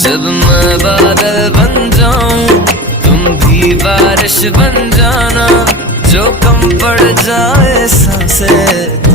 जब मैं बादल बन जाऊं तुम भी बारिश बन जाना, जो कम पड़ जाए सांसें